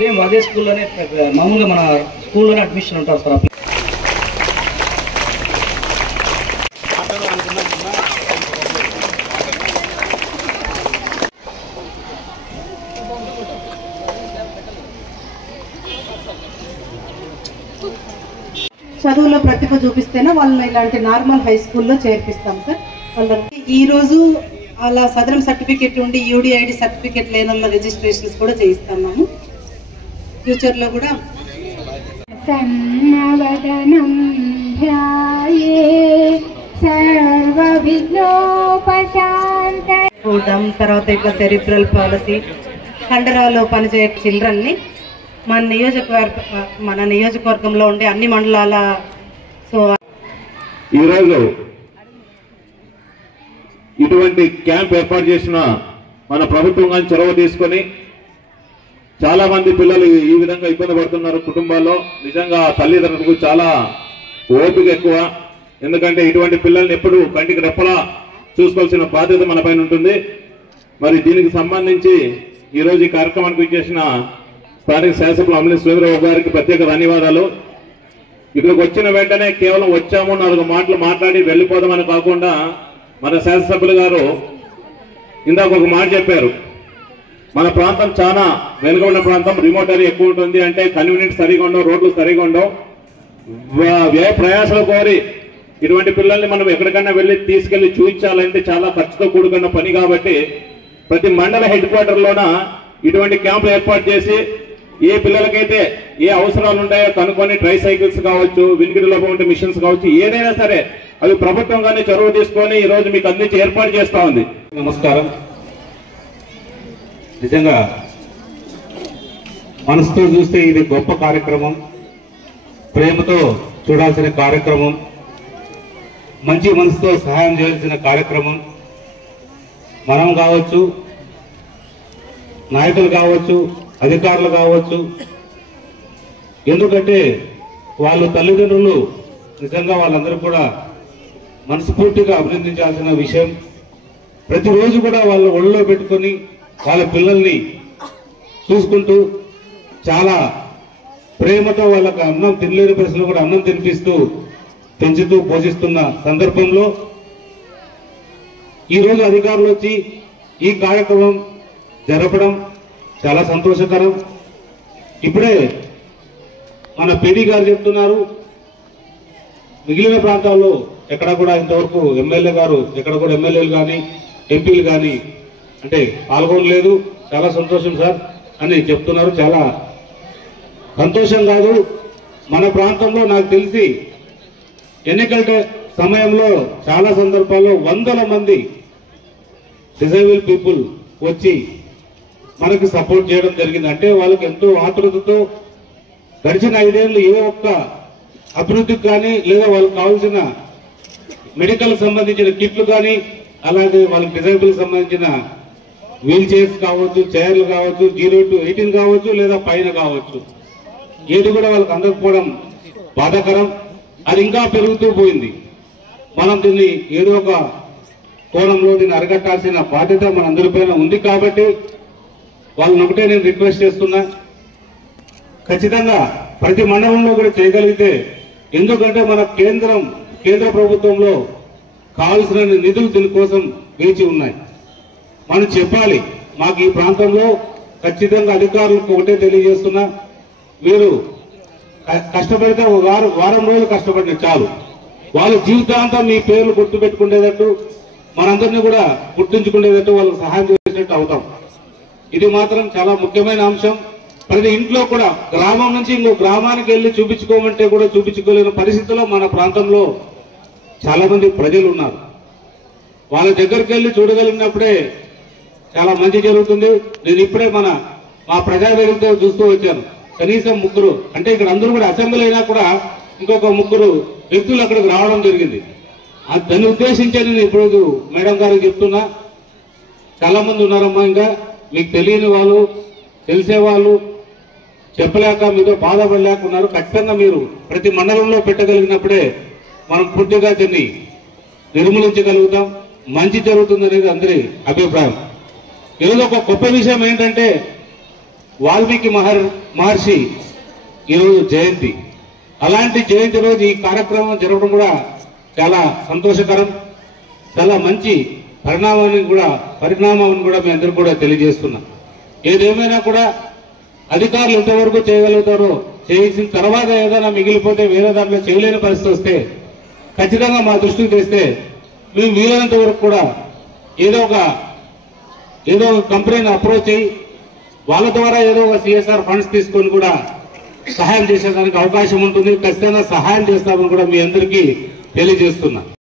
Same అదే స్కూల్లోనే మామూలుగా మన స్కూల్లోనే అడ్మిషన్ ఉంటారు సార్. చదువులో ప్రతిభ చూపిస్తేనే వాళ్ళని ఇలాంటి నార్మల్ హై స్కూల్లో చేర్పిస్తాం సార్. వాళ్ళకి ఈరోజు అలా సదరం సర్టిఫికేట్ ఉండి యూడిఐడి సర్టిఫికేట్ లేని వాళ్ళ రిజిస్ట్రేషన్స్ కూడా చేయిస్తున్నాము. ఫ్యూచర్లో కూడా చూడడం, తర్వాత ఇట్లా సెరిబ్రల్ పాలసీ కండరాల్లో పనిచేయ చిల్డ్రన్ని మన నియోజకవర్గంలో ఉండే అన్ని మండలాల ఈరోజు ఇటువంటి క్యాంప్ ఏర్పాటు చేసిన మన ప్రభుత్వం కానీ చొరవ తీసుకొని చాలా మంది పిల్లలు ఈ విధంగా ఇబ్బంది పడుతున్నారు కుటుంబాల్లో. నిజంగా తల్లిదండ్రులకు చాలా ఓపిక ఎక్కువ. ఎందుకంటే ఇటువంటి పిల్లల్ని ఎప్పుడు కంటికి రెప్పలా చూసుకోవాల్సిన బాధ్యత మన పైన ఉంటుంది. మరి దీనికి సంబంధించి ఈరోజు ఈ కార్యక్రమానికి ఇచ్చేసిన స్థానిక శాసనసభ్యులు అమలేష్ సురేంద్రబాబు గారికి ప్రత్యేక ధన్యవాదాలు. ఇక్కడికి వచ్చిన వెంటనే కేవలం వచ్చాము 4 మాటలు మాట్లాడి వెళ్ళిపోదామని కాకుండా మన శాసనసభ్యులు గారు ఇందాక ఒక మాట చెప్పారు. మన ప్రాంతం చాలా వెనుకబడిన ప్రాంతం, రిమోట్ ఏరియా ఎక్కువ ఉంటుంది. అంటే కన్వీనియన్స్ సరిగా ఉండవు, రోడ్లు సరిగా ఉండవు. వ్యయ ప్రయాసాలు కోరి ఇటువంటి పిల్లల్ని మనం ఎక్కడికైనా వెళ్ళి తీసుకెళ్లి చూపించాలంటే చాలా ఖర్చుతో కూడుకున్న పని. కాబట్టి ప్రతి మండల హెడ్ క్వార్టర్లోన ఇటువంటి క్యాంపులు ఏర్పాటు చేసి ఏ పిల్లలకైతే ఏ అవసరాలు ఉంటాయో కనుక్కొని ట్రై సైకిల్స్ కావచ్చు, వినికిడి లోపం ఉంటే మిషన్స్ కావచ్చు, ఏదైనా సరే అవి ప్రభుత్వం కానీ చొరవ తీసుకొని ఈ రోజు మీకు అందించి ఏర్పాటు చేస్తా ఉంది. నమస్కారం. నిజంగా మనసుతో చూస్తే ఇది గొప్ప కార్యక్రమం, ప్రేమతో చూడాల్సిన కార్యక్రమం, మంచి మనసుతో సహాయం చేయాల్సిన కార్యక్రమం. మనం కావచ్చు, నాయకులు కావచ్చు, అధికారులు కావచ్చు. ఎందుకంటే వాళ్ళ తల్లిదండ్రులు నిజంగా వాళ్ళందరూ కూడా మనస్ఫూర్తిగా అభినందించాల్సిన విషయం. ప్రతిరోజు కూడా వాళ్ళ ఒళ్ళో పెట్టుకొని వాళ్ళ పిల్లల్ని చూసుకుంటూ చాలా ప్రేమతో వాళ్ళకి అన్నం తినలేని పరిస్థితుల్లో కూడా అన్నం తినిపిస్తూ పెంచుతూ పోషిస్తున్న సందర్భంలో ఈరోజు అధికారులు వచ్చి ఈ కార్యక్రమం జరపడం చాలా సంతోషకరం. ఇప్పుడే మన పీడీ గారు చెప్తున్నారు, మిగిలిన ప్రాంతాల్లో ఎక్కడ కూడా ఇంతవరకు ఎమ్మెల్యే గారు ఎక్కడ కూడా ఎమ్మెల్యేలు కానీ ఎంపీలు కానీ అంటే పాల్గొనలేదు. చాలా సంతోషం సార్ అని చెప్తున్నారు. చాలా సంతోషం కాదు, మన ప్రాంతంలో నాకు తెలిసి ఎన్నికల సమయంలో చాలా సందర్భాల్లో వందల మంది డిజేబుల్ పీపుల్ వచ్చి మనకు సపోర్ట్ చేయడం జరిగింది. అంటే వాళ్ళకి ఎంతో ఆతృతతో గడిచిన 5 ఏళ్ళు ఏ ఒక్క అభివృద్ధికి కానీ లేదా వాళ్ళకి కావాల్సిన మెడికల్ సంబంధించిన కిట్లు కానీ అలాగే వాళ్ళకి డిజేబుల్ సంబంధించిన వీల్ చైర్స్ కావచ్చు, చైర్లు కావచ్చు, 0 to 18 కావచ్చు లేదా పైన కావచ్చు, ఏది కూడా వాళ్ళకి అందకపోవడం బాధాకరం. అది ఇంకా పెరుగుతూ పోయింది. మనం దీన్ని ఏదో ఒక కోణంలో దీన్ని అరికట్టాల్సిన బాధ్యత మనందరిపైన ఉంది. కాబట్టి వాళ్ళని ఒకటే నేను రిక్వెస్ట్ చేస్తున్నా, ఖచ్చితంగా ప్రతి మండలంలో కూడా చేయగలిగితే, ఎందుకంటే మన కేంద్ర ప్రభుత్వంలో కావాల్సిన నిధులు దీనికోసం వేచి ఉన్నాయి. మనం చెప్పాలి, మాకు ఈ ప్రాంతంలో ఖచ్చితంగా అధికారులకు ఒకటే తెలియజేస్తున్నా, మీరు కష్టపడితే వారం రోజులు కష్టపడిన చాలు, వాళ్ళ జీవితాంతం మీ పేర్లు గుర్తుపెట్టుకునేటట్టు మనందరినీ కూడా గుర్తుంచుకునేటట్టు వాళ్ళకి సహాయం చేసేటట్టు అవుతాం. ఇది మాత్రం చాలా ముఖ్యమైన అంశం. ప్రతి ఇంట్లో కూడా గ్రామం నుంచి ఇంకో గ్రామానికి వెళ్ళి చూపించుకోమంటే కూడా చూపించుకోలేని పరిస్థితిలో మన ప్రాంతంలో చాలా మంది ప్రజలు ఉన్నారు. వాళ్ళ దగ్గరికి వెళ్ళి చూడగలిగినప్పుడే చాలా మంచి జరుగుతుంది. నేను ఇప్పుడే మా ప్రజావేదికతో చూస్తూ వచ్చాను. కనీసం 3 అంటే ఇక్కడ అందరూ కూడా అసెంబ్లీ అయినా కూడా ఇంకొక 3 వ్యక్తులు అక్కడికి రావడం జరిగింది. దాన్ని ఉద్దేశించి నేను ఇప్పుడు మేడం గారికి చెప్తున్నా, చాలా మంది ఉన్నారమ్మా, ఇంకా మీకు తెలియని వాళ్ళు తెలిసేవాళ్ళు చెప్పలేక మీతో బాధపడలేక ఉన్నారు. ఖచ్చితంగా మీరు ప్రతి మండలంలో పెట్టగలిగినప్పుడే మనం పూర్తిగా దీన్ని నిర్మూలించగలుగుతాం, మంచి జరుగుతుంది అనేది అందరి అభిప్రాయం. ఈరోజు ఒక గొప్ప విషయం ఏంటంటే, వాల్మీకి మహర్షి ఈరోజు జయంతి. అలాంటి జయంతి రోజు ఈ కార్యక్రమం జరగడం కూడా చాలా సంతోషకరం, చాలా మంచి పరిణామాన్ని కూడా మీ అందరికీ కూడా తెలియజేస్తున్నాం. ఏదేమైనా కూడా అధికారులు ఎంతవరకు చేయగలుగుతారో చేసిన తర్వాత ఏదైనా మిగిలిపోతే వేరే దాంట్లో చేయలేని పరిస్థితి వస్తే ఖచ్చితంగా మా దృష్టికి తెస్తే మేము వీలైనంత వరకు కూడా ఏదో ఒక కంపెనీని అప్రోచ్ అయ్యి వాళ్ళ ద్వారా ఏదో ఒక CSR ఫండ్స్ తీసుకొని కూడా సహాయం చేసేదానికి అవకాశం ఉంటుంది. ఖచ్చితంగా సహాయం చేస్తామని కూడా మీ అందరికీ తెలియజేస్తున్నా.